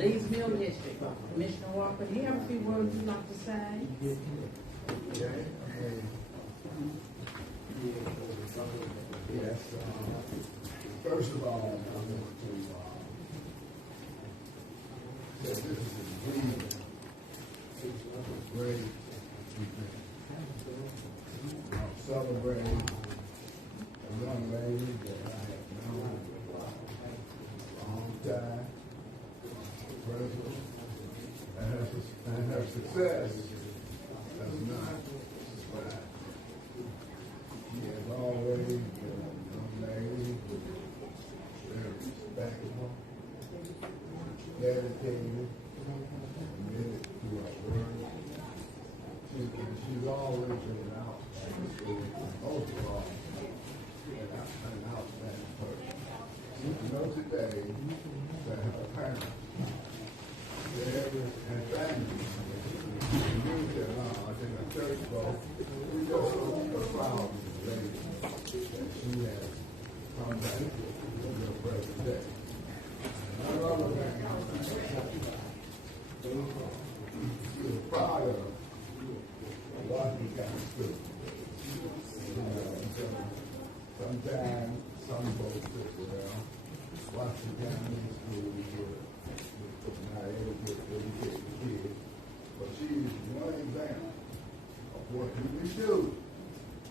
Leeds Mill District. Commissioner Walker, do you have a few words you'd like to say? Yes. First of all, I want to say this is a great event. I'll celebrate a young lady that I have known for a long time, and her success does not surprise. She has always been a young lady, very respectful, dedicated, committed to her work. She's always been out overall an outstanding person. I know today that her parents, and family, community at large, and the church folk, we just so proud of the lady that she has come back to the present day. Another thing I want to say, she was proud of Washington County School. Sometimes some folks say, well, Washington County School was not able to educate the kids, but she's one example of what we can do.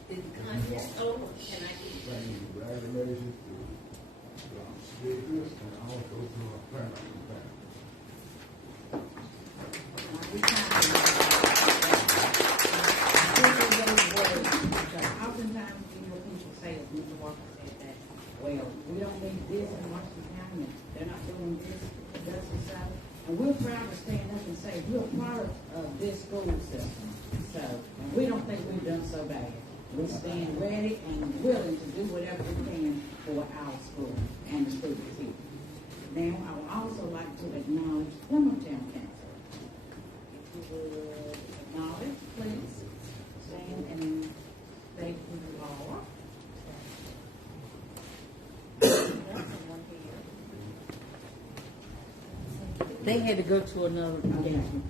Is the contest over? Can I get Congratulations to speakers and also to our parents and family. Oftentimes, people say, as Mr. Walker said, that, well, we don't need this in Washington County, they're not doing this, it doesn't so. And we're proud to stand up and say, we're part of this school system. So, we don't think we've done so bad. We stand ready and willing to do whatever we can for our school and the students here. Now, I would also like to acknowledge Plymouth Town Council. If you would acknowledge, please, stand and state who you are. They had to go to another election.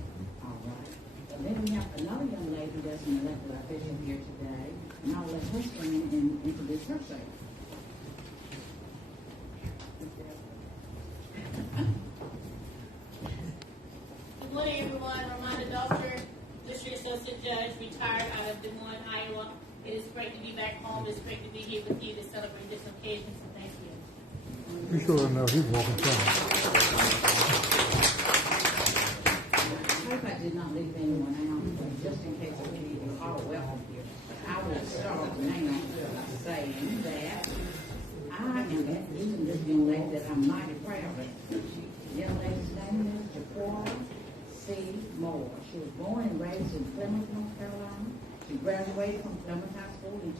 All right. And then we have another young lady that's an elected official here today, and I'll let her stand and introduce herself. Good morning, everyone. Ramona Doctor, District Associate Judge, retired out of Des Moines, Iowa. It is great to be back home. It's great to be here with you to celebrate this occasion. So thank you. Be sure to know he's walking I down. hope I did not leave anyone out, but just in case of any of you are welcome here. I will start now by saying that I am introducing this young lady that I'm mighty proud of. The young lady's name is Deborah C. Moore. She was born and raised in Plymouth, North Carolina. She graduated from Plymouth High School in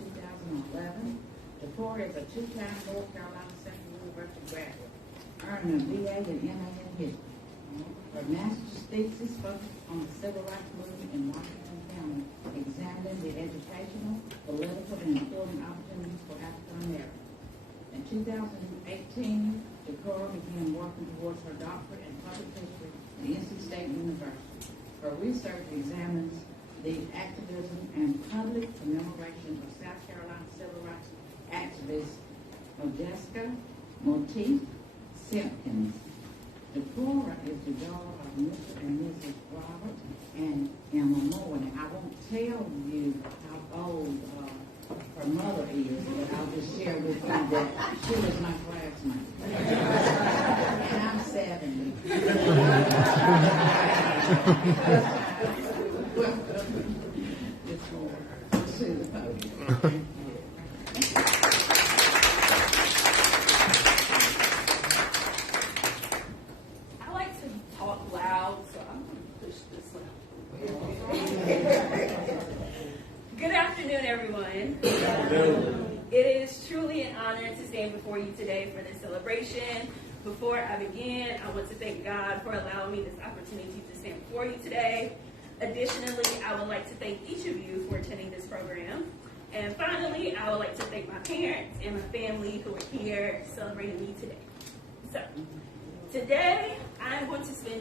2011. Deborah is a two-time North Carolina Central University graduate, earning a BA and MA in history. Her master's thesis focused on the civil rights movement in Washington County, examining the educational, political, and employment opportunities for African Americans. In 2018, Deborah began working towards her doctorate in public history at NC State University. Her research examines the activism and public commemoration of South Carolina civil rights activist Jessica Motif Simpkins. Deborah is the daughter of Mr. and Mrs. Robert and Emma Moore. And I won't tell you how old her mother is, but I'll just share with you that she was my classmate. And I'm 70. It's more to the podium. Good afternoon, everyone. It is truly an honor to stand before you today for this celebration. Before I begin, I want to thank God for allowing me this opportunity to stand before you today. Additionally, I would like to thank each of you for attending this program. And finally, I would like to thank my parents and my family who are here celebrating me today. So, today, I'm going to spend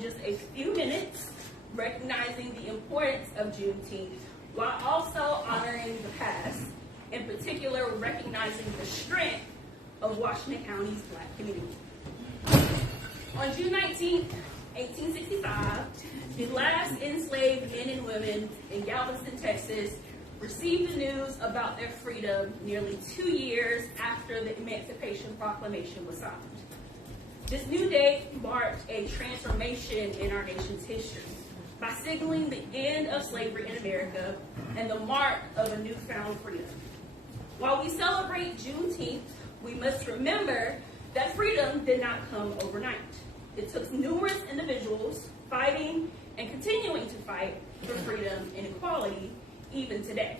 recognizing the importance of Juneteenth while also honoring the past, in particular recognizing the strength of Washington County's Black community. On June 19, 1865, the last enslaved men and women in Galveston, Texas, received the news about their freedom nearly 2 years after the Emancipation Proclamation was signed. This new date marked a transformation in our nation's history by signaling the end of slavery in America and the mark of a newfound freedom. While we celebrate Juneteenth, we must remember that freedom did not come overnight. It took numerous individuals fighting and continuing to fight for freedom and equality even today.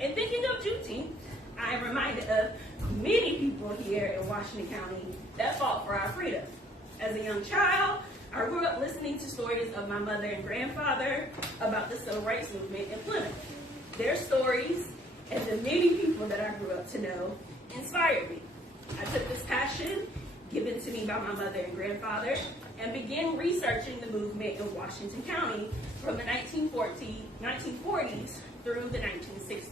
And thinking of Juneteenth, I am reminded of many people here in Washington County that fought for our freedom. As a young child, I grew up listening to stories of my mother and grandfather about the civil rights movement in Plymouth. Their stories and the many people that I grew up to know inspired me. I took this passion given to me by my mother and grandfather and began researching the movement in Washington County from the 1940s through the 1960s.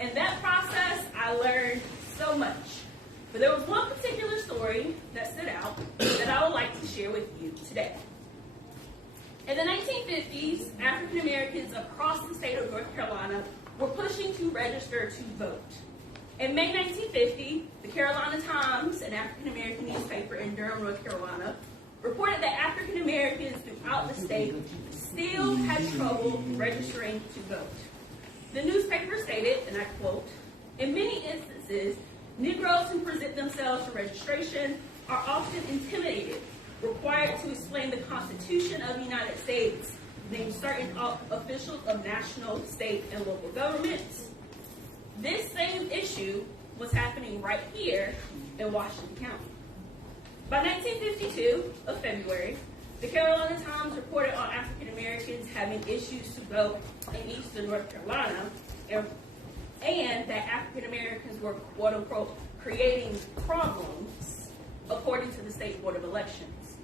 In that process, I learned so much. But there was one particular story that stood out that I would like to share with you today. In the 1950s, African Americans across the state of North Carolina were pushing to register to vote. In May 1950, the Carolina Times, an African American newspaper in Durham, North Carolina, reported that African Americans throughout the state still had trouble registering to vote. The newspaper stated, and I quote, "In many instances, Negroes who present themselves for registration are often intimidated, required to explain the Constitution of the United States, name certain officials of national, state, and local governments." This same issue was happening right here in Washington County. By 1952 of February, the Carolina Times reported on African Americans having issues to vote in eastern North Carolina, and that African Americans were, quote unquote, creating problems, according to the State Board of Elections.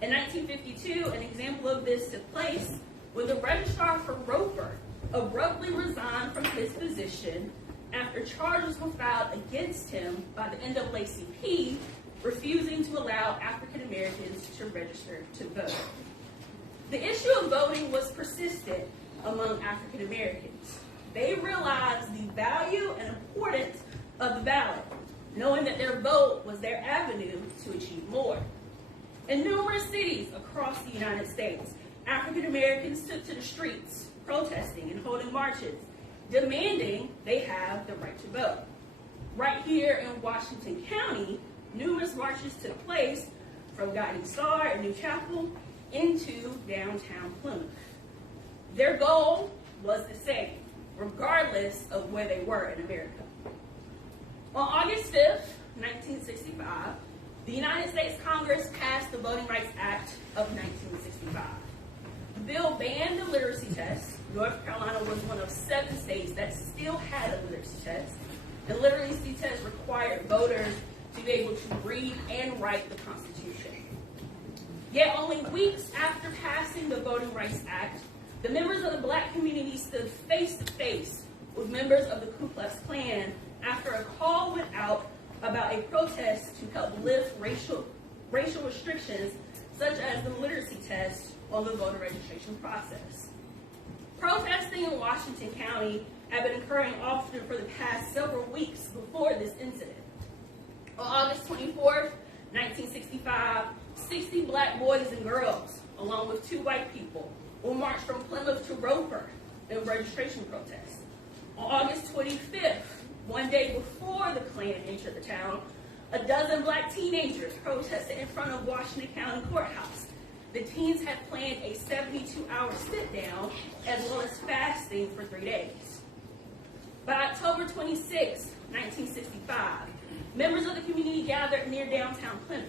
In 1952, an example of this took place when the registrar for Roper abruptly resigned from his position after charges were filed against him by the NAACP refusing to allow African Americans to register to vote. The issue of voting was persistent among African Americans. They realized the value and importance of the ballot, knowing that their vote was their avenue to achieve more. In numerous cities across the United States, African Americans took to the streets, protesting and holding marches, demanding they have the right to vote. Right here in Washington County, numerous marches took place from Guiding Star and New Chapel into downtown Plymouth. Their goal was the same, regardless of where they were in America. On August 5th, 1965, the United States Congress passed the Voting Rights Act of 1965. The bill banned the literacy test. North Carolina was one of 7 states that still had a literacy test. The literacy test required voters to be able to read and write the Constitution. Yet only weeks after passing the Voting Rights Act, the members of the Black community stood face to face with members of the Ku Klux Klan after a call went out about a protest to help lift racial restrictions such as the literacy test on the voter registration process. Protesting in Washington County had been occurring often for the past several weeks before this incident. On August 24th, 1965, 60 black boys and girls, along with 2 white people, will march from Plymouth to Roper in registration protests. On August 25th, one day before the Klan entered the town, a dozen black teenagers protested in front of Washington County Courthouse. The teens had planned a 72-hour sit-down as well as fasting for 3 days. By October 26, 1965, members of the community gathered near downtown Plymouth.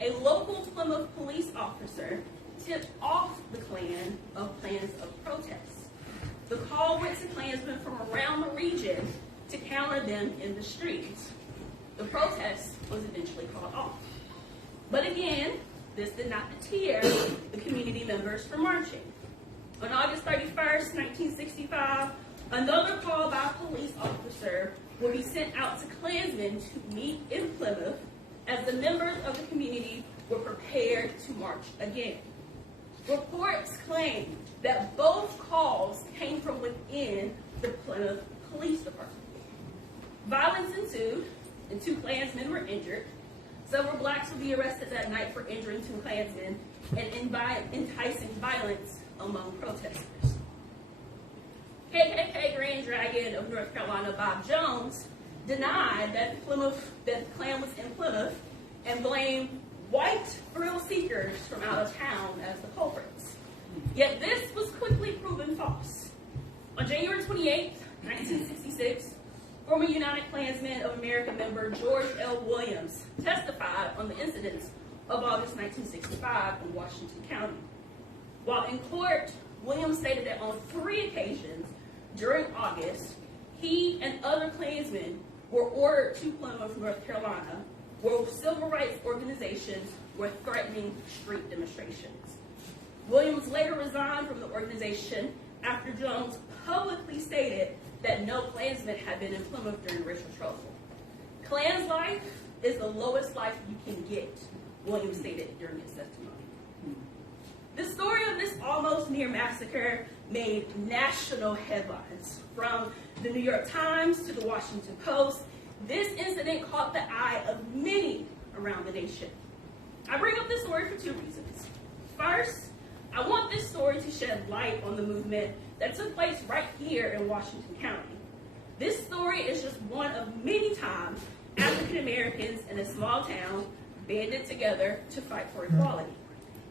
A local Plymouth police officer tipped off the Klan of plans of protests. The call went to Klansmen from around the region to counter them in the streets. The protest was eventually called off. But again, this did not deter the community members from marching. On August 31st, 1965, another call by a police officer will be sent out to Klansmen to meet in Plymouth as the members of the community were prepared to march again. Reports claim that both calls came from within the Plymouth Police Department. Violence ensued, and 2 Klansmen were injured. Several blacks will be arrested that night for injuring 2 Klansmen and enticing violence among protesters. KKK Grand Dragon of North Carolina, Bob Jones, denied that the Klan was in Plymouth and blamed white thrill seekers from out of town as the culprits. Yet this was quickly proven false. On January 28, 1966, former United Klansmen of America member George L. Williams testified on the incidents of August 1965 in Washington County. While in court, Williams stated that on 3 occasions during August, he and other Klansmen were ordered to Plymouth, North Carolina, where civil rights organizations were threatening street demonstrations. Williams later resigned from the organization after Jones publicly stated that no Klansman had been in Plymouth during racial trouble. Klan's life is the lowest life you can get, Williams stated during his testimony. The story of this almost near massacre made national headlines. From the New York Times to the Washington Post, this incident caught the eye of many around the nation. I bring up this story for 2 reasons. First, I want this story to shed light on the movement that took place right here in Washington County. This story is just one of many times African Americans in a small town banded together to fight for equality.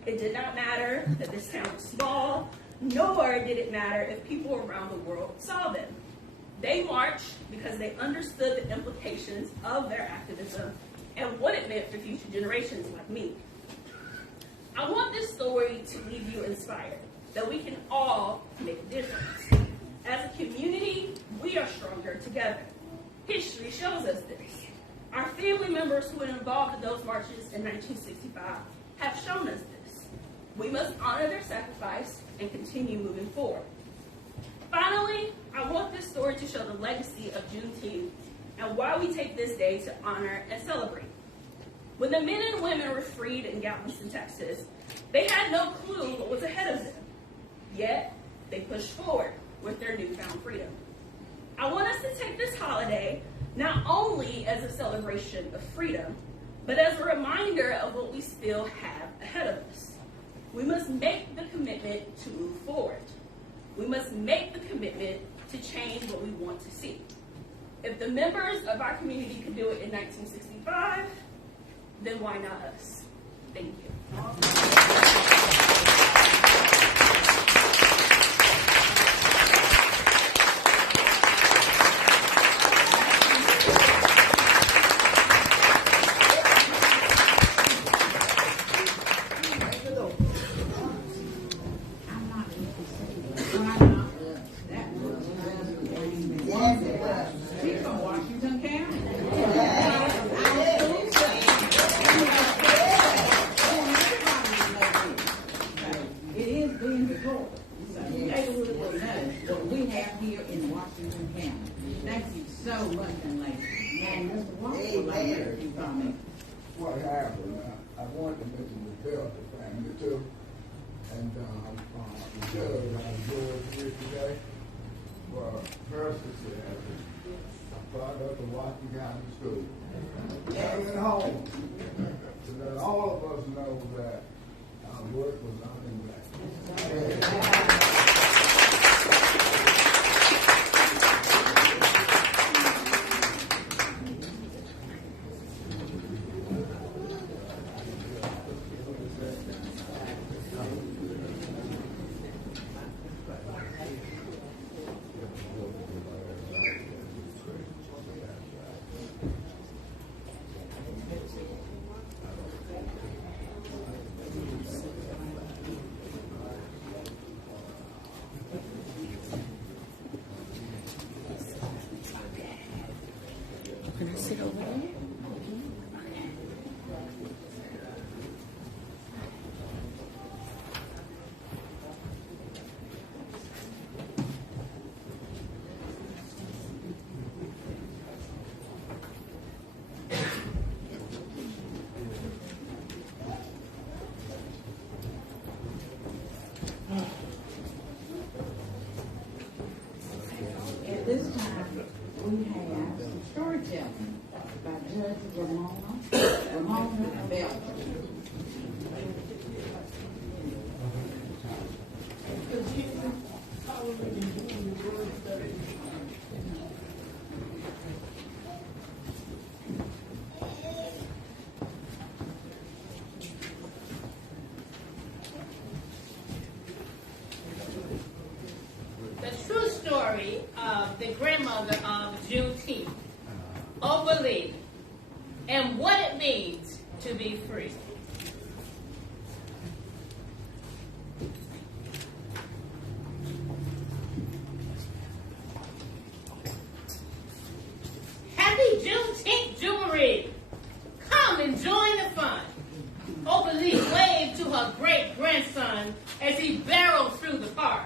It did not matter that this town was small, nor did it matter if people around the world saw them. They marched because they understood the implications of their activism and what it meant for future generations like me. I want this story to leave you inspired, that we can all make a difference. As a community, we are stronger together. History shows us this. Our family members who were involved in those marches in 1965 have shown us this. We must honor their sacrifice and continue moving forward. Finally, I want this story to show the legacy of Juneteenth and why we take this day to honor and celebrate. When the men and women were freed in Galveston, Texas, they had no clue what was ahead of them. Yet, they pushed forward with their newfound freedom. I want us to take this holiday not only as a celebration of freedom, but as a reminder of what we still have ahead of us. We must make the commitment to move forward. We must make the commitment to change what we want to see. If the members of our community could do it in 1965, then why not us? Thank you. She's from Washington County. It is being recorded, so Neighborhood will know what we have here in Washington County. Thank you so much, young lady. And Mr. Walker would like to hear a few comments. What happened, I wanted to mention the Delta family too. And the judge I was here today for her success, a product of Washington County School. And at home, so that all of us know that our work was not in vain. this time we have some storytelling by Judge Ramona Belcher. The true story of the grandmother of Juneteenth, Oberlin, and what it means to be free. Happy Juneteenth Jubilee! Come and join the fun. Oberlin waved to her great-grandson as he barreled through the park.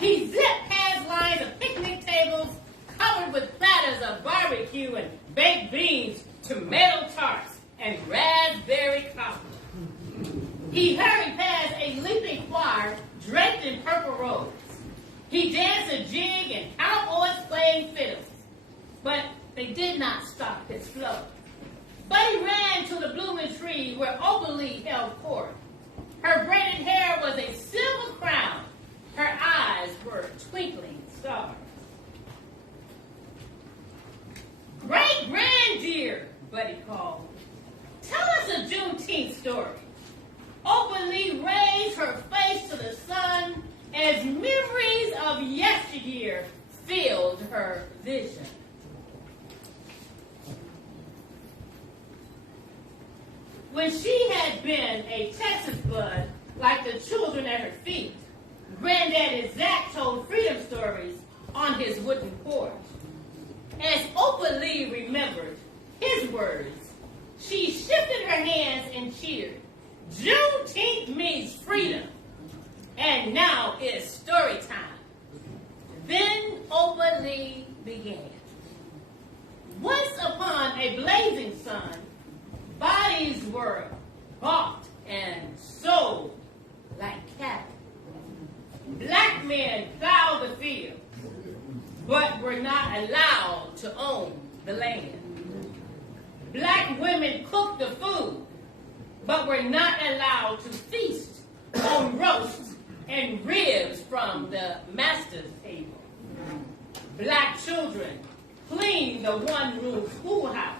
He zipped past lines of picnic tables covered with platters of barbecue and baked beans, tomato tarts, and raspberry cobbler. He hurried past a leaping choir draped in purple robes. He danced a jig and cowboys playing fiddles. But they did not stop his flow. Buddy ran to the blooming tree where Oberlin held court. Her braided hair was a silver crown. Her eyes were twinkling stars. Great granddear, Buddy called. Tell us a Juneteenth story. Oberlin raised her face to the sun as memories of yesteryear filled her vision. When she had been a Texas bud, like the children at her feet, Granddaddy Zach told freedom stories on his wooden porch. As Oberlin remembered his words, she shifted her hands and cheered. Juneteenth means freedom, and now is story time. Then Oberlin began. Once upon a blazing sun, bodies were bought and sold like cattle. Black men plowed the field, but were not allowed to own the land. Black women cooked the food, but were not allowed to feast on roasts and ribs from the master's table. Black children cleaned the one-room schoolhouse,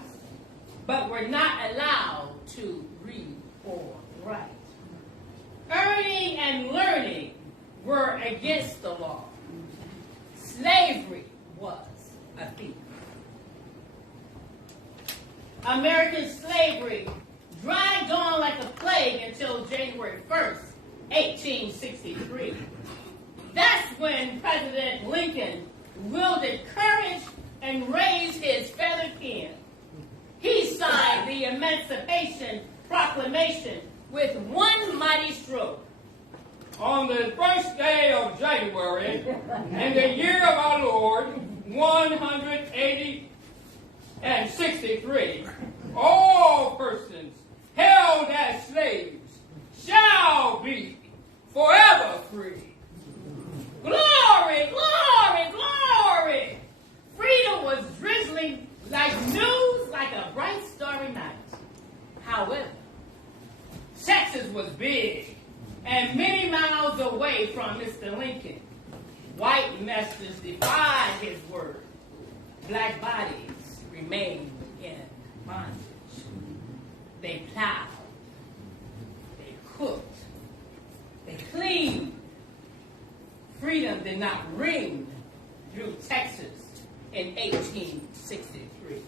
but were not allowed to read or write. Earning and learning were against the law. Slavery was a thief. American slavery dragged on like a plague until January 1st, 1863. That's when President Lincoln wielded courage and raised his feathered pen. He signed the Emancipation Proclamation with one mighty stroke. On the first day of January, in the year of our Lord, 180 and 63, all persons held as slaves shall be forever free. Glory, glory, glory! Freedom was drizzling like news, like a bright starry night. However, Texas was big and many miles away from Mr. Lincoln. White masters defied his word. Black bodies remained in bondage. They plowed, they cooked, they cleaned. Freedom did not ring through Texas in 1863.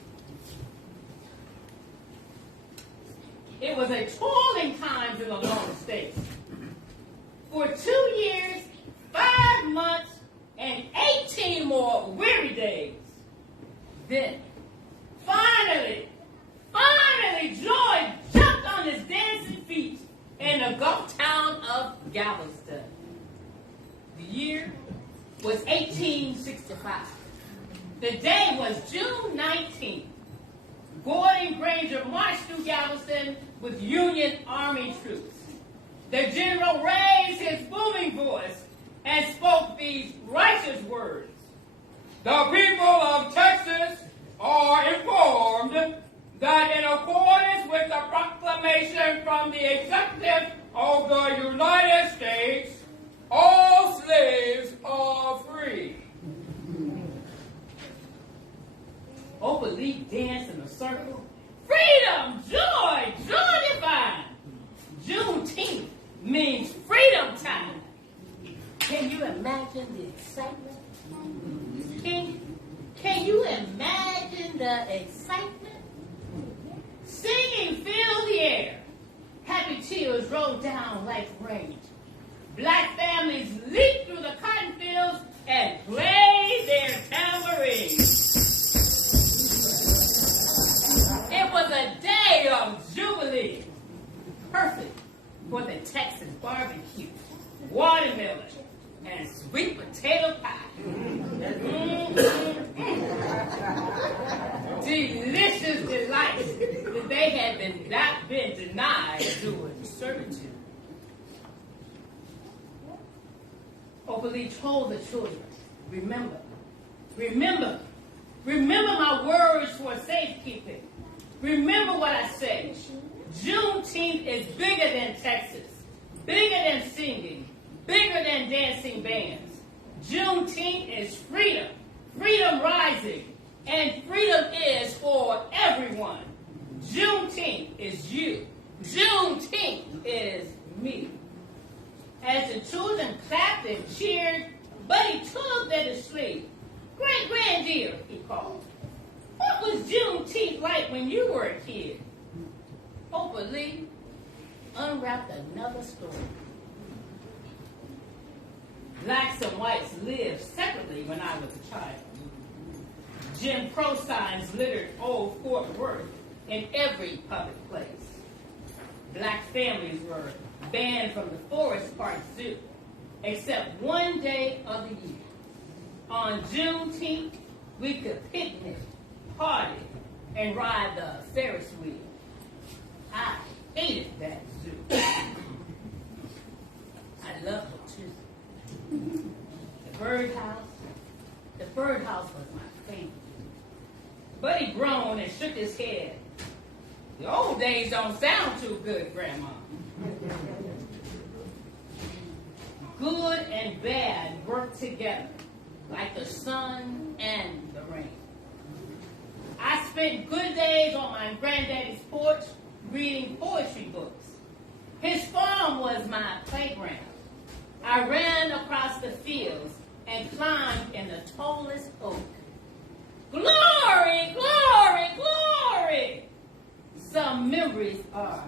It was a toiling time in the Long States. For 2 years, 5 months, and 18 more weary days. Then, finally, Joy jumped on his dancing feet in the Gulf town of Galveston. The year was 1865. The day was June 19th. Gordon Granger marched through Galveston with Union Army troops. The general raised his booming voice and spoke these righteous words. The people of Texas are informed that in accordance with the proclamation from the Executive of the United States, all slaves are free. Open dance in a circle. Freedom, joy, joy divine. Juneteenth means freedom time. Can you imagine the excitement? Can you imagine the excitement? Singing filled the air. Happy tears rolled down like rain. Black families leaped through the cotton fields and played their tambourines. It was a day of jubilee, perfect for the Texas barbecue, watermelon, and sweet potato pie. Delicious delights that they had not been denied during servitude. Openly told the children, remember my words for safekeeping. Remember what I say. Juneteenth is bigger than Texas, bigger than singing, bigger than dancing bands. Juneteenth is freedom, freedom rising, and freedom is for everyone. Juneteenth is you. Juneteenth is me. As the children clapped and cheered, Buddy tugged at his sleeve. Great granddear, he called. What was Juneteenth like when you were a kid? Opa Lee unwrapped another story. Blacks and whites lived separately when I was a child. Jim Crow signs littered old Fort Worth in every public place. Black families were banned from the Forest Park Zoo, except one day of the year. On Juneteenth, we could picnic, party, and ride the Ferris wheel. I hated that zoo. I loved it too. The birdhouse was my favorite. Buddy groaned and shook his head. The old days don't sound too good, Grandma. Good and bad work together, like the sun and the rain. I spent good days on my granddaddy's porch reading poetry books. His farm was my playground. I ran across the fields and climbed in the tallest oak. Glory, glory, glory! Some memories are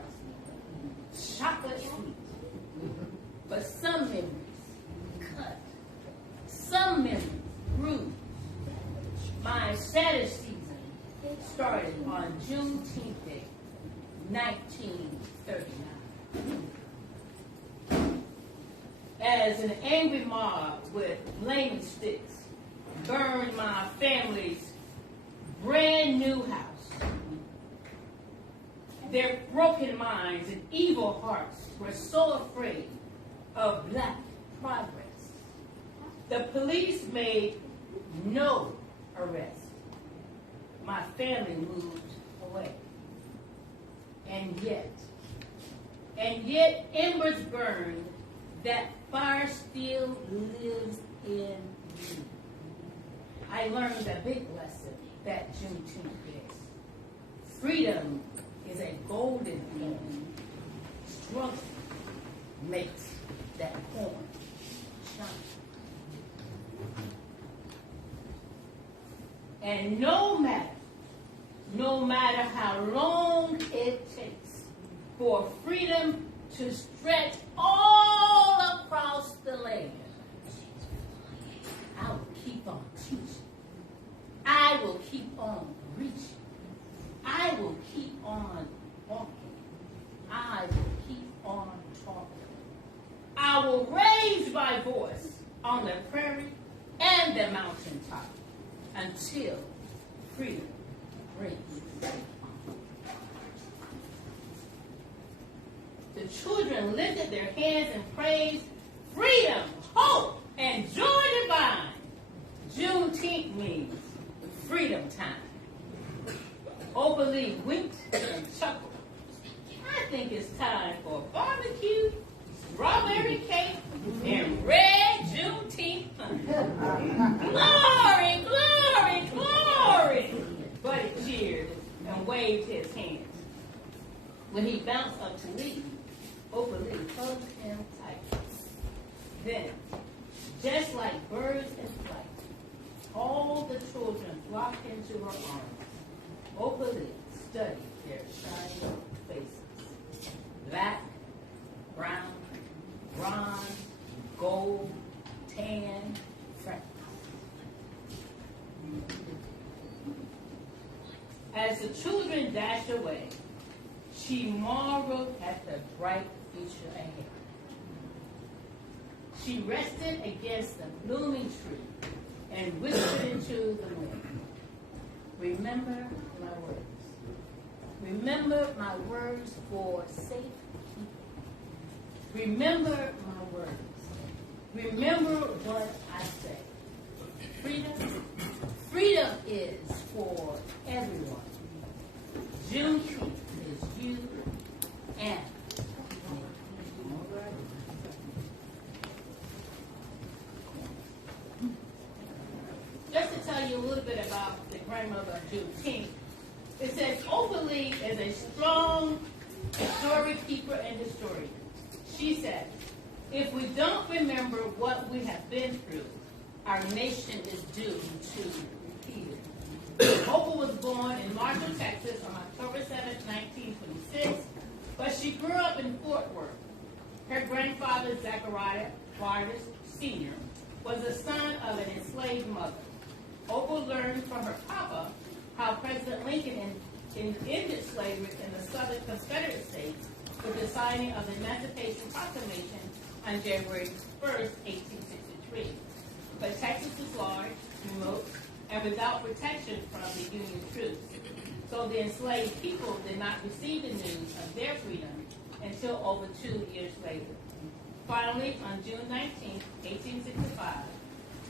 chocolate sweet, but some memories cut. Some memories bruised. My saddest season started on Juneteenth Day, 1939. As an angry mob with flaming sticks burned my family's brand new house. Their broken minds and evil hearts were so afraid of black progress. The police made no arrest. My family moved away. And yet embers burned, that fire still lives in me. I learned a big lesson that Juneteenth is. Freedom is a golden horn. Struggle makes that horn shine. And no matter how long it takes for freedom to stretch all across the land, I will keep on teaching. I will keep on reaching. I will keep on walking. I will keep on talking. I will raise my voice on the prairie and the mountaintop until freedom breaks. The children lifted their hands and praised, freedom, hope, and joy divine. Juneteenth means freedom time. Oberly winked and chuckled. I think it's time for barbecue, strawberry cake, and red Juneteenth punch. Glory, glory, glory! Buddy cheered and waved his hands. When he bounced up to leave, Oberly hugged him tight. Then, just like birds in flight, all the children flocked into her arms. Oberly studied their shining faces. Black, brown, bronze, gold, tan, freckles. As the children dashed away, she marveled at the bright future ahead. She rested against the blooming tree and whispered into the wind. Remember my words. Remember my words for safe keeping. Remember my words. Remember what I say. Freedom. Freedom is for everyone. Juneteenth is you and me. Just to tell you a little bit about the grandmother of Juneteenth, it says Oberly is a strong story keeper and historian. She said, if we don't remember what we have been through, our nation is doomed to repeat it. Opal was born in Marshall, Texas on October 7, 1926, but she grew up in Fort Worth. Her grandfather, Zachariah Vargas Sr., was the son of an enslaved mother. Opal learned from her papa how President Lincoln ended slavery in the Southern Confederate States with the signing of the Emancipation Proclamation on January 1, 1863. But Texas was large, remote, and without protection from the Union troops. So the enslaved people did not receive the news of their freedom until over 2 years later. Finally, on June 19, 1865,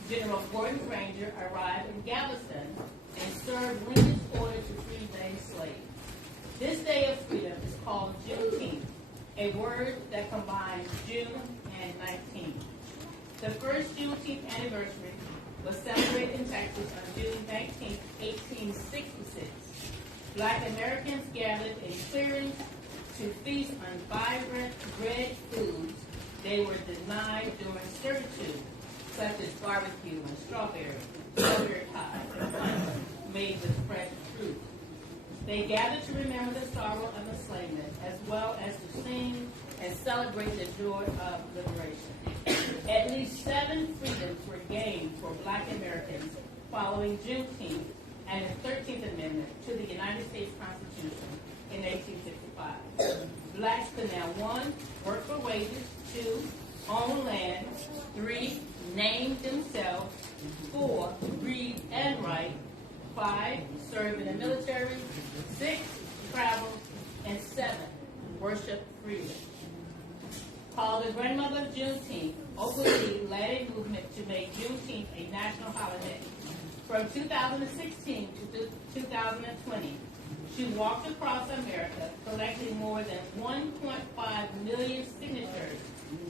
General Gordon Granger arrived in Galveston and served Lincoln's order to free the enslaved. This day of freedom is called Juneteenth, a word that combines June and 19. The first Juneteenth anniversary was celebrated in Texas on June 19, 1866. Black Americans gathered in clearings to feast on vibrant red foods they were denied during servitude, such as barbecue and strawberry pie and punch made with fresh fruit. They gathered to remember the sorrow of enslavement, as well as to sing and celebrate the joy of liberation. At least 7 freedoms were gained for Black Americans following Juneteenth and the 13th Amendment to the United States Constitution in 1865. Blacks could now 1, work for wages, 2, own land, 3, name themselves, 4, read and write, 5, serve in the military, 6, travel, and 7, worship freely. Called the grandmother of Juneteenth, Oberly led a movement to make Juneteenth a national holiday. From 2016 to 2020, she walked across America collecting more than 1.5 million signatures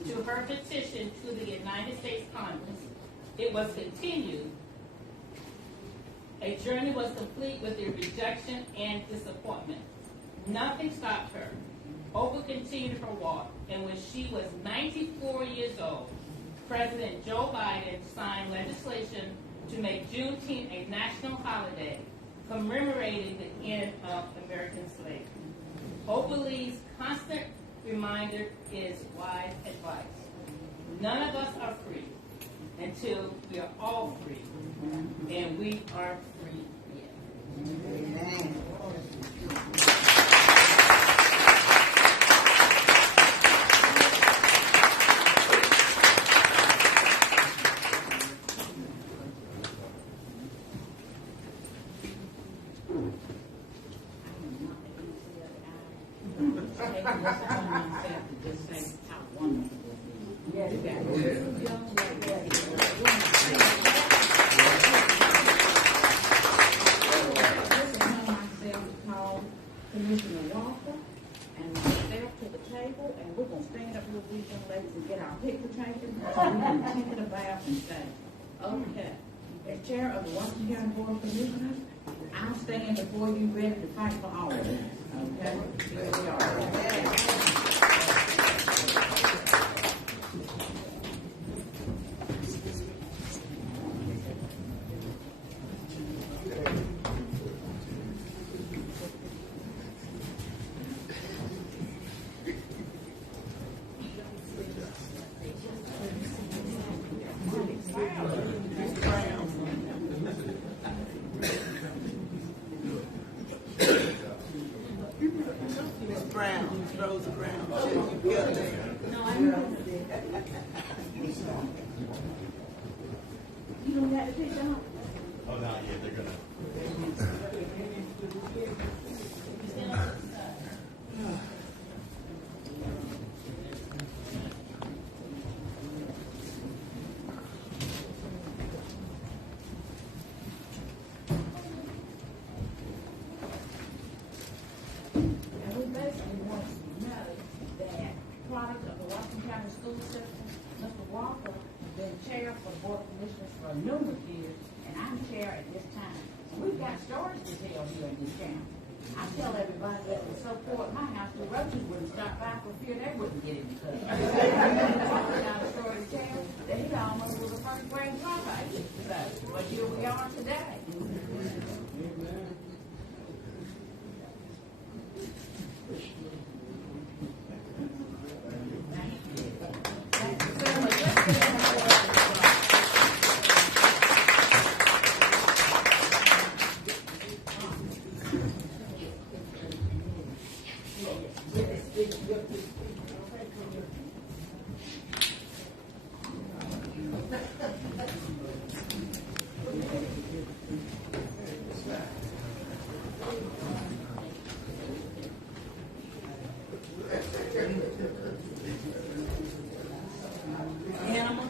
to her petition to the United States Congress. It was continued. A journey was complete with the rejection and disappointment. Nothing stopped her. Oprah continued her walk, and when she was 94 years old, President Joe Biden signed legislation to make Juneteenth a national holiday, commemorating the end of American slavery. Oberly's constant reminder is wise advice. None of us are free until we are all free, and we aren't free yet. Amen. and get our picture taken, so we can take it about and say, okay, as chair of the Washington County Board of Commissioners, I stand before you ready to fight for all of us. Okay? Here we are. You don't have to pick up. Oh, not yet. They're gonna. And we basically want to know that product of the Washington County School System, Mr. Walker, has been chair for the Board of Commissioners for numerous years, and I'm chair at this time. And we've got stories to tell here in this county. I tell everybody that was so poor at my house, the roaches wouldn't stop by for fear they wouldn't get in the cut. Walker got a story to tell that he almost was a first grade dropout. So, but here we are today. Animal,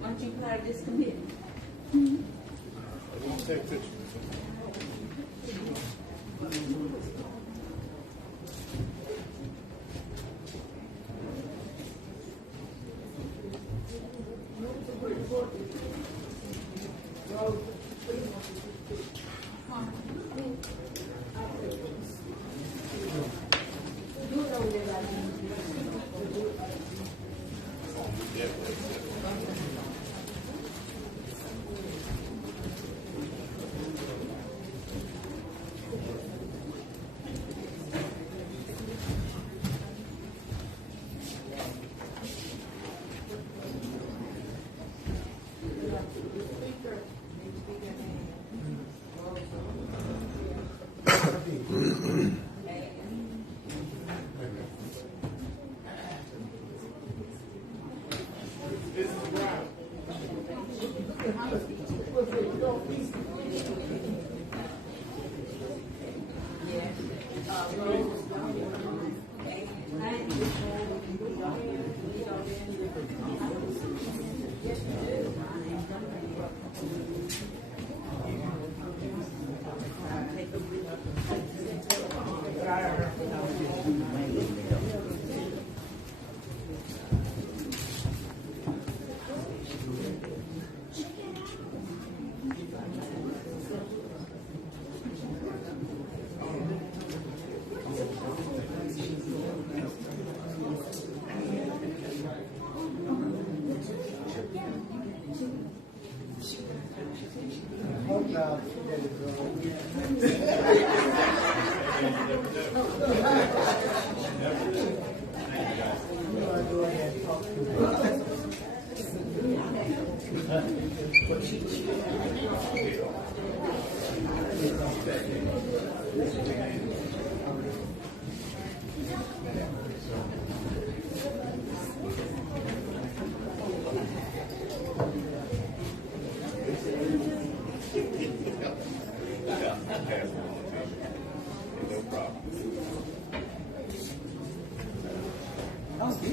why don't you play this committee? Take pictures.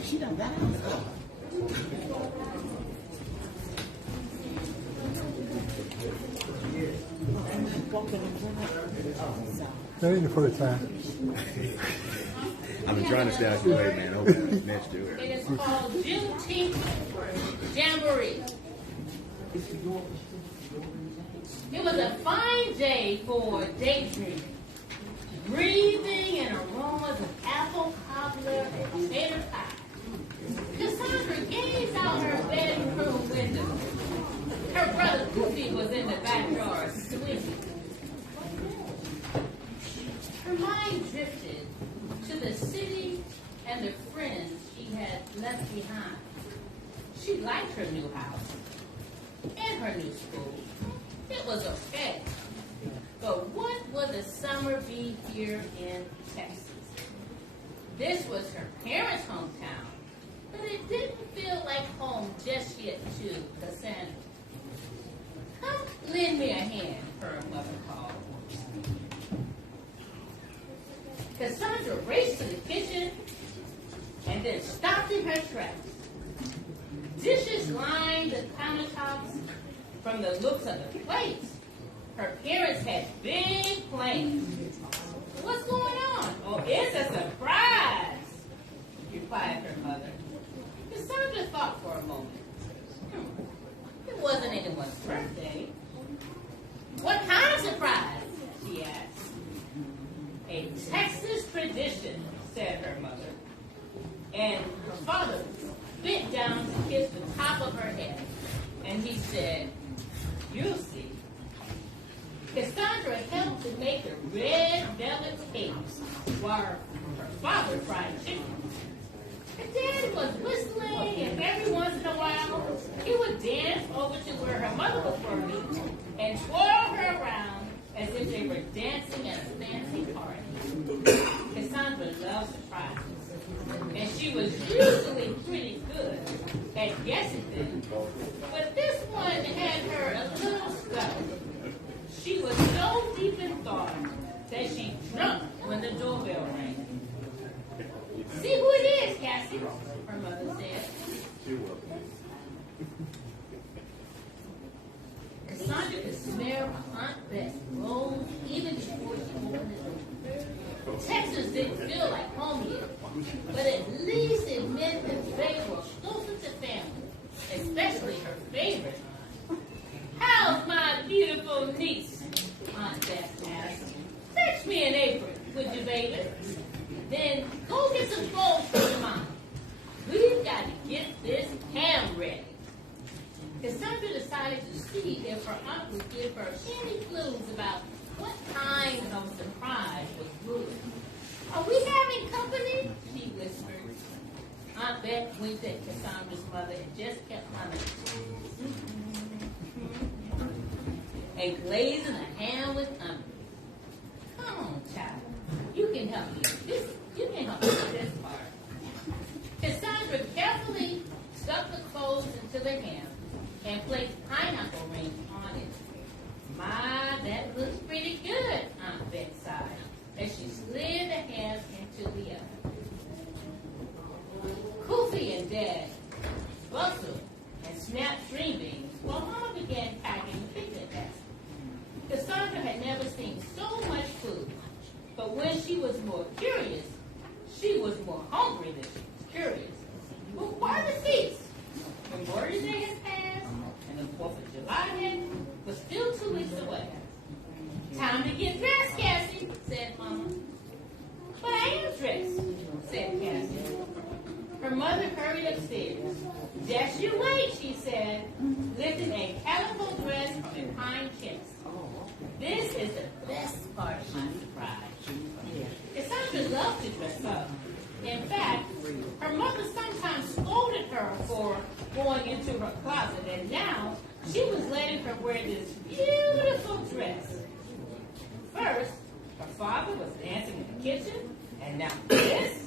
She done got out. That ain't the first time. I've been trying to stay out your way, man. Okay, next year. It is called Juneteenth Jamboree. It was a fine day for daydreaming, breathing in aromas of apple cobbler and potato pie. Cassandra gazed out her bedroom window. Her brother Goofy was in the backyard swinging. Her mind drifted to the city and the friends she had left behind. She liked her new house and her new school. It was okay. But what would the summer be here in Texas? This was her parents' hometown, but it didn't feel like home just yet to Cassandra. Come lend me a hand, her mother called. Cassandra raced to the kitchen and then stopped in her tracks. Dishes lined the countertops. From the looks of the plates, her parents had big plans. What's going on? Oh, it's a surprise, replied her mother. Cassandra thought for a moment. It wasn't anyone's birthday. What kind of surprise? She asked. A Texas tradition, said her mother. And her father bent down to kiss the top of her head. And he said, "You'll see." Cassandra helped to make the red velvet cakes while her father fried chicken. Her dad was whistling, and every once in a while, he would dance over to where her mother was working and twirl her around as if they were dancing at a fancy party. Cassandra loved surprises, and she was usually pretty good at guessing them. But this one had her a little stuck. She was so deep in thought that she jumped when the doorbell rang. "See who it is, Cassie," her mother said. Cassandra could smell Aunt Beth's rose even before she opened the door. Texas didn't feel like home yet, but at least it meant that they were closer to family, especially her favorite. "How's my beautiful niece?" Aunt Beth asked. "Fetch me an apron, would you, baby? Then go get some clothes for your mom. We've got to get this ham ready." Cassandra decided to see if her aunt would give her any clues about what kind of surprise was brewing. "Are we having company?" she whispered. Aunt Beth winked at Cassandra's mother and just kept humming. And glazing a ham with onion. "Come on, child. You can help me with this. You can help me with this part." Cassandra carefully stuck the clothes into the ham and placed pineapple rings on it. "My, that looks pretty good," Aunt Beth sighed as she slid the ham into the oven. Koofy and Dad bustled and snapped string beans while Mama began packing the picnic basket. Cassandra had never seen so much food, but when she was more curious, she was more hungry than she was curious. But why the feast? Memorial Day had passed, and the 4th of July was still 2 weeks away. "Time to get dressed, Cassie," said Mama. "But I am dressed," said Cassie. Her mother hurried upstairs. "Just you wait," she said, lifting a calico dress from a pine chest. "This is the best part of my surprise." Cassandra loved to dress up. In fact, her mother sometimes scolded her for going into her closet, and now she was letting her wear this beautiful dress. First, her father was dancing in the kitchen, and now this.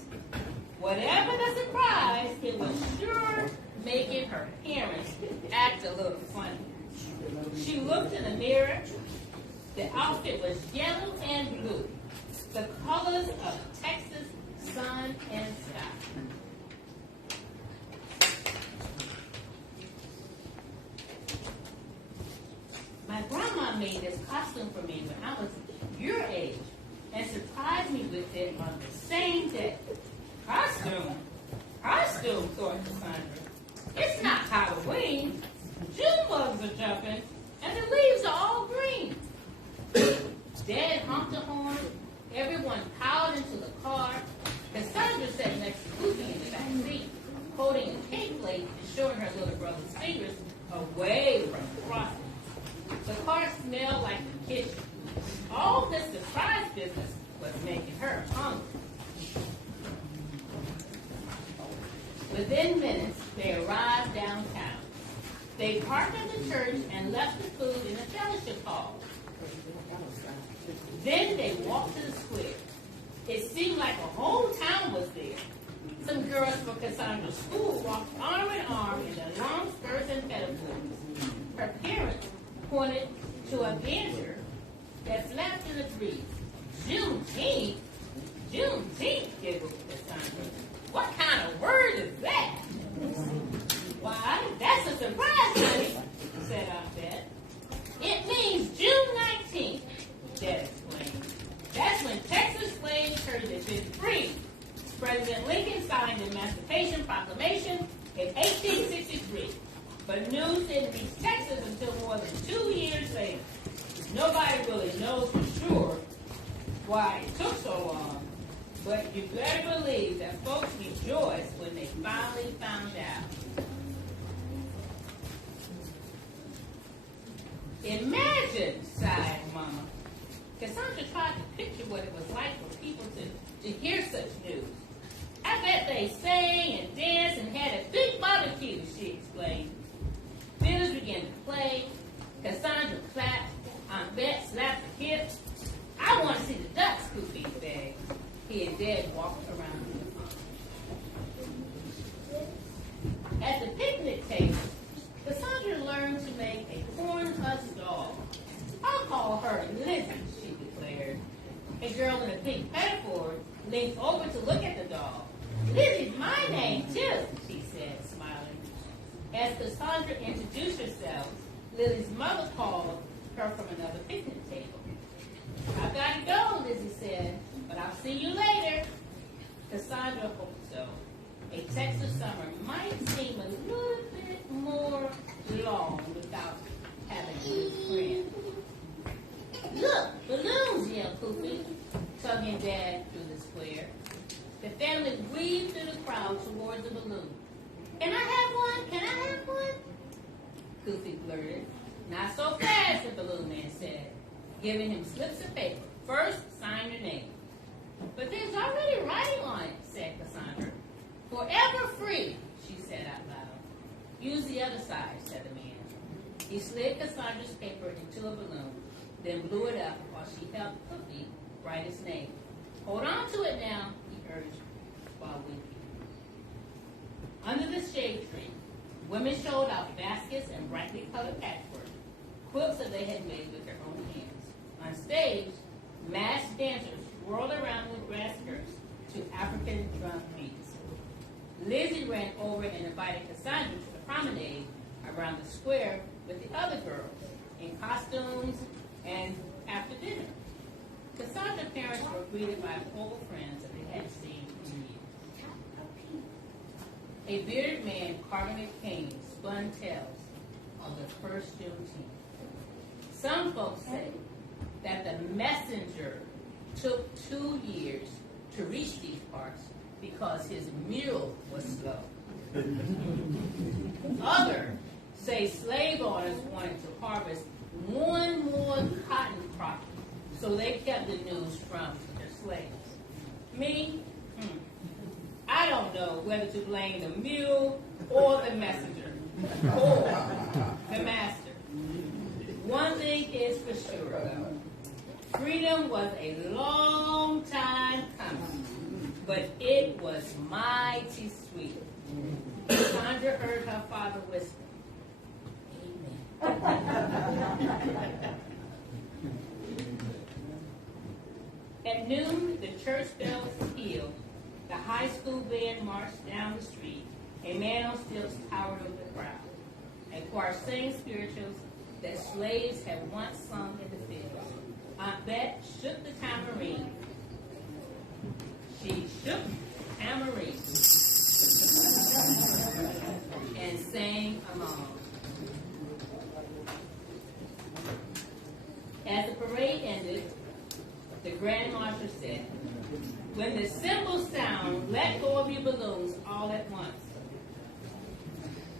Whatever the surprise, it was sure making her parents act a little funny. She looked in the mirror. The outfit was yellow and blue, the colors of Texas sun and sky. My grandma made this costume for me when I was your age and surprised me with it on the same day. I still thought, Cassandra, it's not Halloween. June bugs are jumping, and the leaves are all green. Dad honked the horn. Everyone piled into the car. Cassandra sat next to Lucy in the back seat, holding a cake plate and showing her little brother's fingers away from the frosting. The car smelled like the kitchen. All this surprise business was making her hungry. Within minutes, they arrived downtown. They parked at the church and left the food in the fellowship hall. Then they walked to the square. It seemed like a whole town was there. Some girls from Cassandra's school walked arm in arm in their long skirts and petticoats. Her parents pointed to a banner that flapped in the breeze. Juneteenth? Juneteenth, giggled Cassandra. What kind of word is that? Why, that's a surprise, honey, said Aunt Bet. It means June 19th, Dad explained. That's when Texas slaves turned to been free. President Lincoln signed the Emancipation Proclamation in 1863. But news didn't reach Texas until more than 2 years later. Nobody really knows for sure why it took so long, but you better believe that folks rejoiced when they finally found out. Imagine, sighed Mama. Cassandra tried to picture what it was like for people to hear such news. I bet they sang and danced and had a big barbecue, she explained. Fiddles began to play. Cassandra clapped. Aunt Bet slapped her hips. I want to see the ducks, Koopy begged. He and Dad walked around the farm. At the picnic table, Cassandra learned to make a corn husk doll. I'll call her Lizzie, she declared. A girl in a pink pinafore leaned over to look at the doll. Lizzie's my name, too, she said, smiling. As Cassandra introduced herself, Lily's mother called her from another picnic table. I've got to go, Lizzie said, but I'll see you later. Cassandra hoped so. A Texas summer might seem a little bit more long without having a new friend. Look, balloons, yelled Koopy, tugging Dad through the square. The family weaved through the crowd towards the balloon. Can I have one? Can I have one? Koopy blurted. Not so fast, the balloon man said, giving him slips of paper. First, sign your name. But there's already writing on it, said Cassandra. Forever free, she said out loud. Use the other side, said the man. He slid Cassandra's paper into a balloon, then blew it up while she helped Koopy write his name. Hold on to it now, he urged, while winking. Under the shade tree, women showed out baskets and brightly colored patchwork, quilts that they had made with their own hands. On stage, masked dancers whirled around with grass skirts to African drum beats. Lizzie ran over and invited Cassandra to the promenade around the square with the other girls in costumes and after dinner. Cassandra's parents were greeted by old friends that they hadn't seen in years. A bearded man carving a cane spun tales of the first Juneteenth. Some folks say that the messenger took 2 years to reach these parts because his mule was slow. Others say slave owners wanted to harvest one more cotton crop, so they kept the news from their slaves. Me? I don't know whether to blame the mule or the messenger or the master. One thing is for sure, though. Freedom was a long time coming, but it was mighty sweet. Cassandra heard her father whisper, Amen. At noon, the church bells pealed. The high school band marched down the street. A man on stilts towered over the crowd. A choir sang spirituals that slaves had once sung in the fields. Aunt Bet shook the tambourine. She shook tambourine and sang along. As the parade ended, the Grand Marshal said, "When the cymbals sound, let go of your balloons all at once."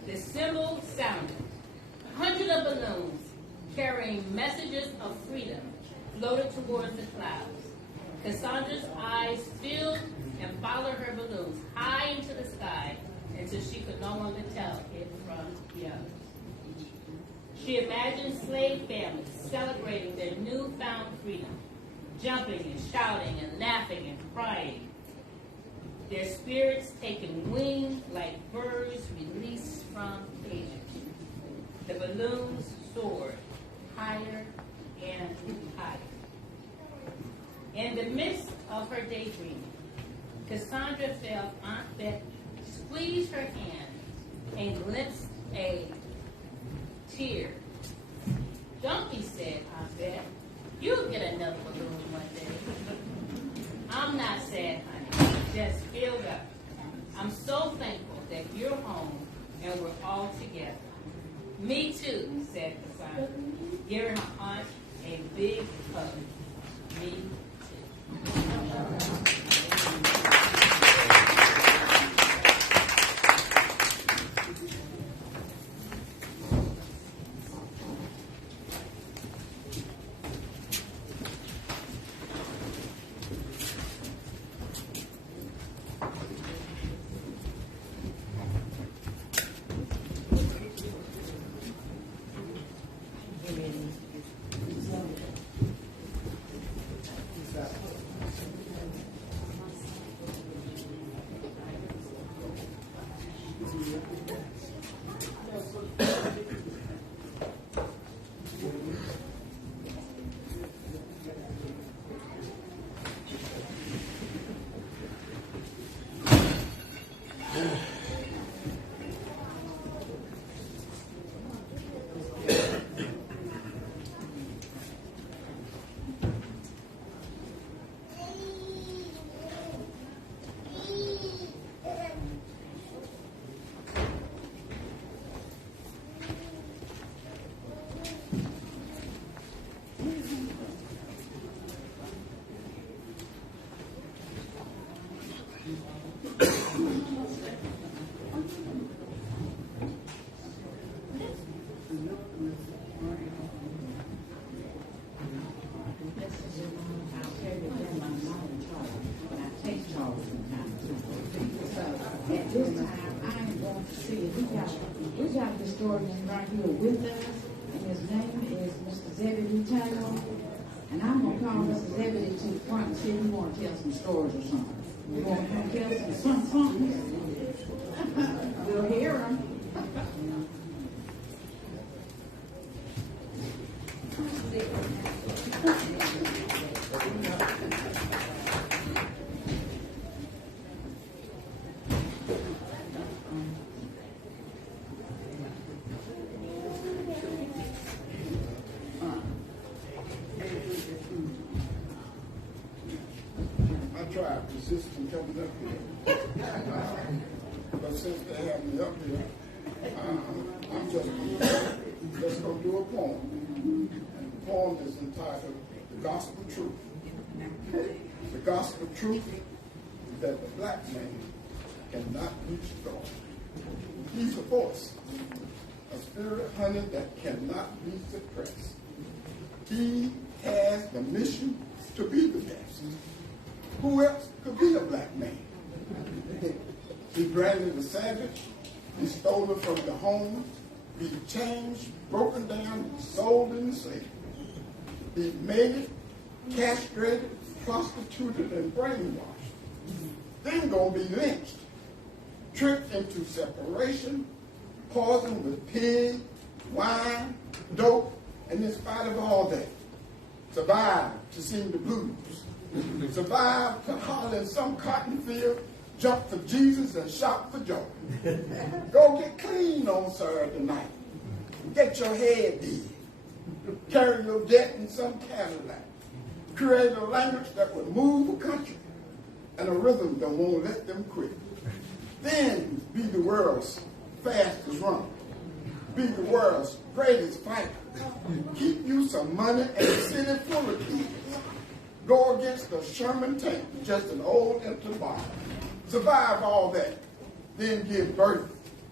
The cymbal sounded. Hundreds of balloons carrying messages of freedom floated towards the clouds. Cassandra's eyes filled and followed her balloons high into the sky until she could no longer tell it from the others. She imagined slave families celebrating their newfound freedom, jumping and shouting and laughing and crying, their spirits taking wing like birds released from cages. The balloons soared higher and higher. In the midst of her daydreaming, Cassandra felt Aunt Becky squeeze her hand and glimpsed a tear. "Don't be sad, Aunt Bet. You'll get another balloon one day." "I'm not sad, honey. Just filled up. I'm so thankful that you're home and we're all together." "Me too," said Cassandra, giving her aunt a big hug. "Me too." We got a historian right here with us, and his name is Mr. Zebedee Taylor. And I'm going to call Mr. Zebedee to the front and see if he want to tell some stories or something. You want to tell something? We'll hear him. Resisting coming up here. But since they have me up here, I'm just going to do a poem. And the poem is entitled The Gospel Truth. The gospel truth is that the black man cannot reach God. He's a force, a spirit honey that cannot be suppressed. He has the mission to be the best. Who else could be a black man? He branded a savage, he stolen from the home, he changed, broken down, sold into slavery. He mated, castrated, prostituted, and brainwashed. Then gonna be lynched, tricked into separation, poisoned with pig, wine, dope, and in spite of all that, survived to sing the blues. Survived to holler in some cotton field, jump for Jesus and shout for joy. Go get clean on Saturday night. Get your head did. Carry your debt in some Cadillac. Create a language that would move a country. and a rhythm that won't let them quit. Then be the world's fastest runner. Be the world's greatest fighter. Keep you some money and a city full of kids. Go against the Sherman tank, just an old empty bottle. Survive all that. Then give birth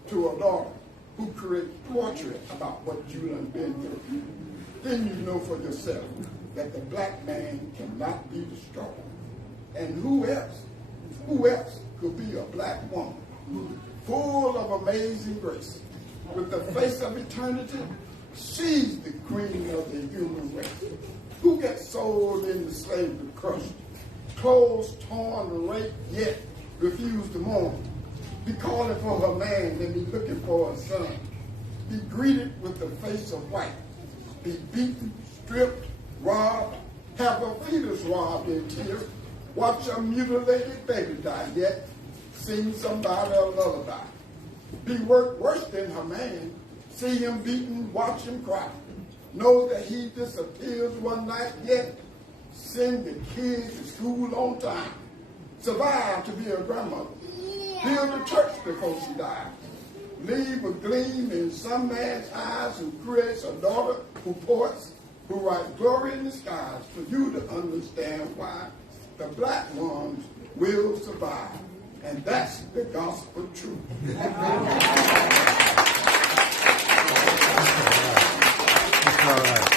to a daughter who creates portrait about what you done been through. Then you know for yourself that the black man cannot be destroyed. And who else could be a black woman full of amazing grace? With the face of eternity, she's the queen of the human race. Who gets sold into slavery crushed, clothes torn, raped, yet refused to mourn? Be calling for her man and be looking for her son. Be greeted with the face of white. Be beaten, stripped, robbed, have her fetus robbed in tears. Watch a mutilated baby die, yet sing somebody a lullaby. Be worse than her man. See him beaten, watch him cry. Know that he disappears one night, yet send the kids to school on time. Survive to be a grandmother. Build a church before she dies. Leave a gleam in some man's eyes who creates a daughter who poets, who writes glory in the skies for you to understand why the black ones will survive. And that's the gospel truth. All right.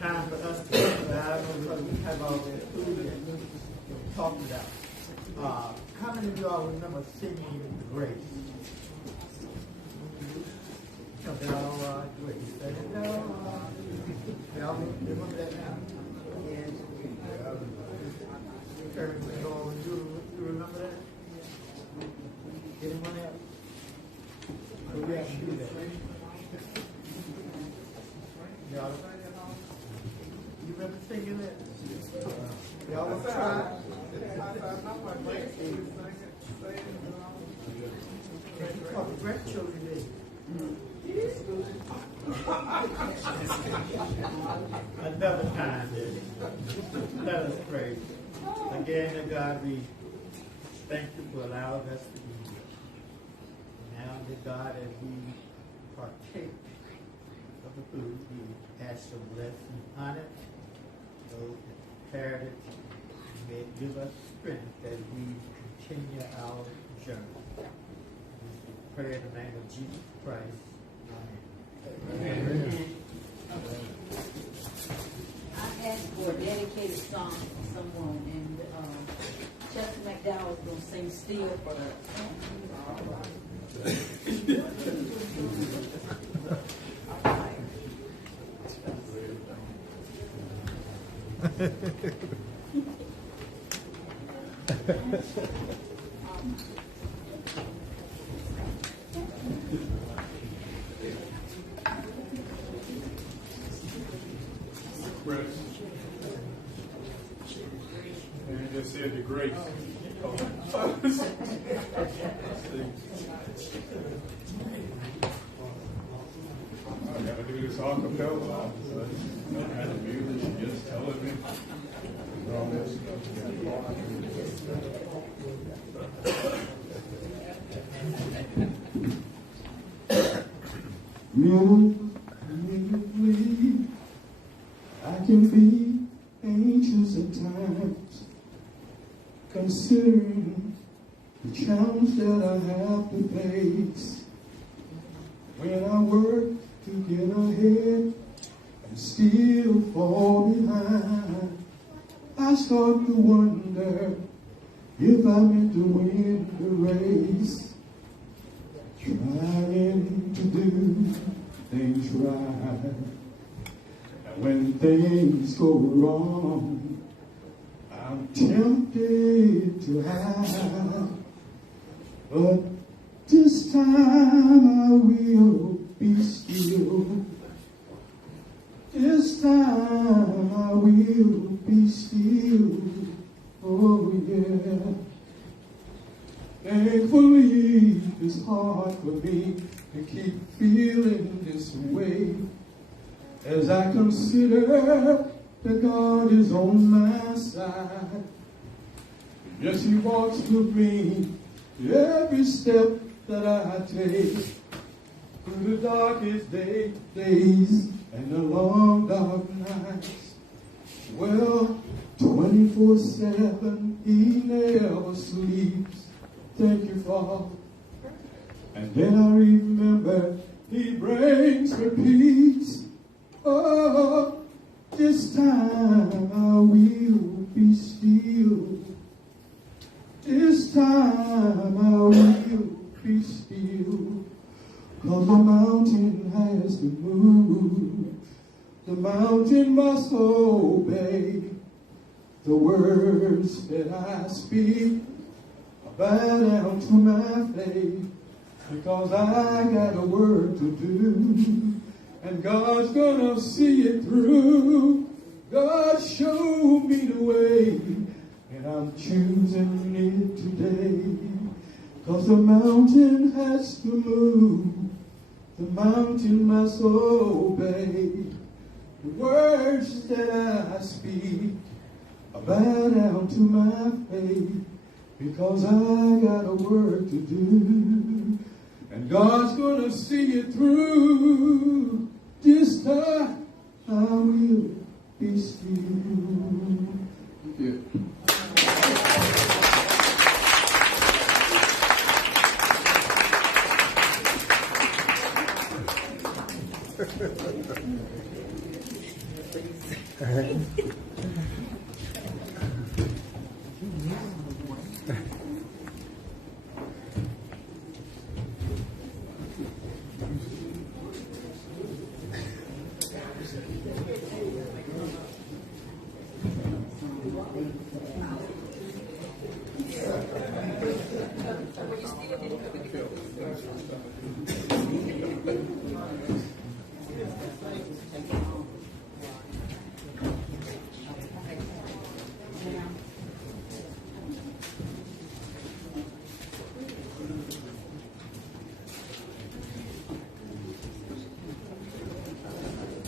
Time for us to talk about, we have already talked about. How many of you all remember singing Grace? Grace. Y'all remember that now? Yes. You remember that? Anyone else? We have to do that. Y'all, you remember singing it? Y'all want to try? Oh, the grandchildren did. Another time, let us pray. Again, to God, we thank you for allowing us to be here. Now, to God, as we partake of the food, we ask your blessing on it. Those that prepared it, may it give us strength as we continue our journey. We pray in the name of Jesus Christ. Amen. I asked for a dedicated song for someone, and Chester McDowell is going to sing "Still" for us. And just said the grace. I gotta do this a cappella. No kind of music, just telling me. Musically, I can be anxious at times, considering the challenge that I have to face. When I work to get ahead and still fall behind, I start to wonder if I'm meant to win the race. Trying to do things right, and when things go wrong, I'm tempted to hide. But this time I will be still. This time I will be still Oh yeah. Thankfully, it's hard for me to keep feeling this way as I consider that God is on my side. Yes, He walks with me every step that I take through the darkest days and the long dark nights. Well, 24/7, He never sleeps. Thank you, Father. And then I remember He brings me peace. Oh, this time I will be still. This time I will be still. 'Cause the mountain has to move. The mountain must obey the words that I speak. Bow down to my faith, because I got a work to do, and God's gonna see it through. God showed me the way, and I'm choosing it today, 'cause the mountain has to move. The mountain must obey the words that I speak. I bow down to my faith, because I got a work to do, and God's gonna see it through. This time I will be still. Thank you.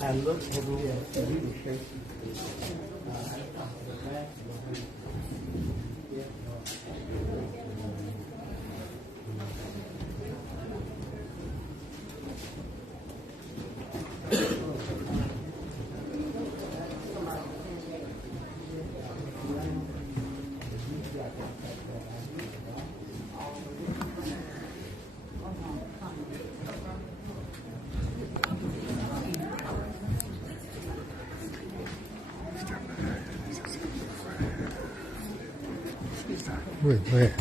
I look over here at the leadership. Where?